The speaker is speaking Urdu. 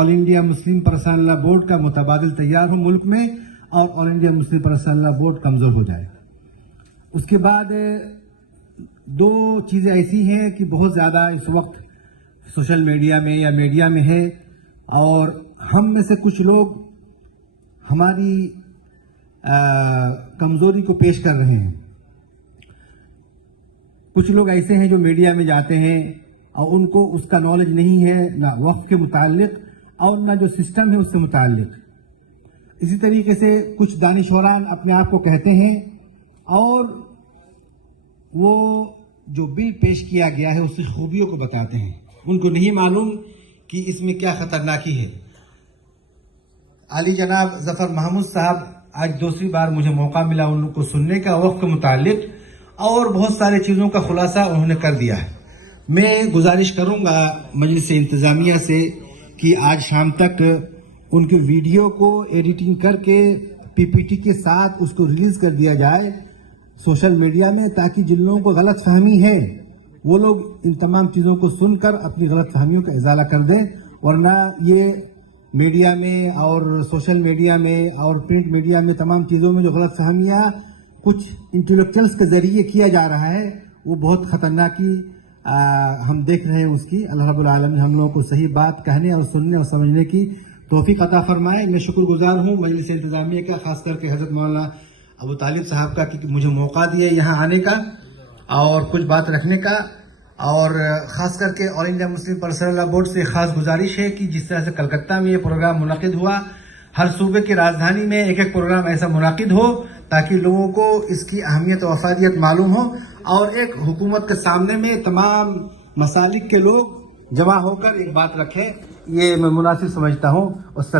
آل انڈیا مسلم پرسنل لا بورڈ کا متبادل تیار ہو ملک میں اور آل انڈیا مسلم پرسنل لا بورڈ کمزور ہو جائے. اس کے بعد دو چیزیں ایسی ہیں کہ بہت زیادہ اس وقت سوشل میڈیا میں یا میڈیا میں ہے اور ہم میں سے کچھ لوگ ہماری کمزوری کو پیش کر رہے ہیں. کچھ لوگ ایسے ہیں جو میڈیا میں جاتے ہیں اور ان کو اس کا نالج نہیں ہے نہ وقف کے متعلق اور نہ جو سسٹم ہے اس سے متعلق. اسی طریقے سے کچھ دانشوران اپنے آپ کو کہتے ہیں اور وہ جو بل پیش کیا گیا ہے اس کی خوبیوں کو بتاتے ہیں. ان کو نہیں معلوم کہ اس میں کیا خطرناکی ہے. علی جناب ظفر محمود صاحب آج دوسری بار مجھے موقع ملا ان کو سننے کا وقف کے متعلق اور بہت سارے چیزوں کا خلاصہ انہوں نے کر دیا ہے. میں گزارش کروں گا مجلس انتظامیہ سے کہ آج شام تک ان کے ویڈیو کو ایڈیٹنگ کر کے پی پی ٹی کے ساتھ اس کو ریلیز کر دیا جائے سوشل میڈیا میں تاکہ جن لوگوں کو غلط فہمی ہے وہ لوگ ان تمام چیزوں کو سن کر اپنی غلط فہمیوں کا ازالہ کر دیں. ورنہ یہ میڈیا میں اور سوشل میڈیا میں اور پرنٹ میڈیا میں تمام چیزوں میں جو غلط فہمیاں کچھ انٹلیکچوئلس کے ذریعے کیا جا رہا ہے وہ بہت خطرناکی ہم دیکھ رہے ہیں. اس کی اللہ رب العالمین ہم لوگوں کو صحیح بات کہنے اور سننے اور سمجھنے کی توفیق عطا فرمائے. میں شکر گزار ہوں مجلس انتظامیہ کا، خاص کر کے حضرت مولانا ابو طالب صاحب کا کہ مجھے موقع دیا یہاں آنے کا اور کچھ بات رکھنے کا. اور خاص کر کے آل انڈیا مسلم پرسنل لا بورڈ سے خاص گزارش ہے کہ جس طرح سے کلکتہ میں یہ پروگرام منعقد ہوا، ہر صوبے کی راجدھانی میں ایک ایک پروگرام ایسا منعقد ہو تاکہ لوگوں کو اس کی اہمیت و افادیت معلوم ہو اور ایک حکومت کے سامنے میں تمام مسالک کے لوگ جمع ہو کر ایک بات رکھیں. یہ میں مناسب سمجھتا ہوں. السلام